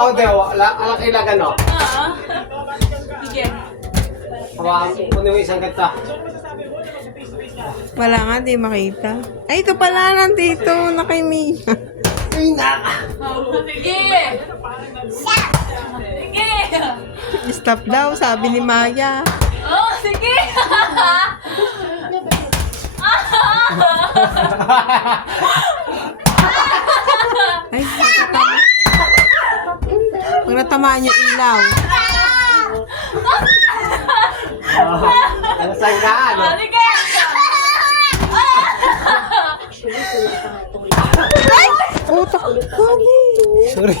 Oh, dewa. Alak ilagan, no? Oo. Sige. Hawakan mo yung isang kanta. Wala nga, di makita. Ay, ito pala nandito na kay Mia. Ay, naka! Sige. Sige. Stop daw, sabi ni Maya. Oh, sige. Ay, pag natamaan yung ilaw. Ano saan ka, ano? Sige. Puta, sorry. Sorry.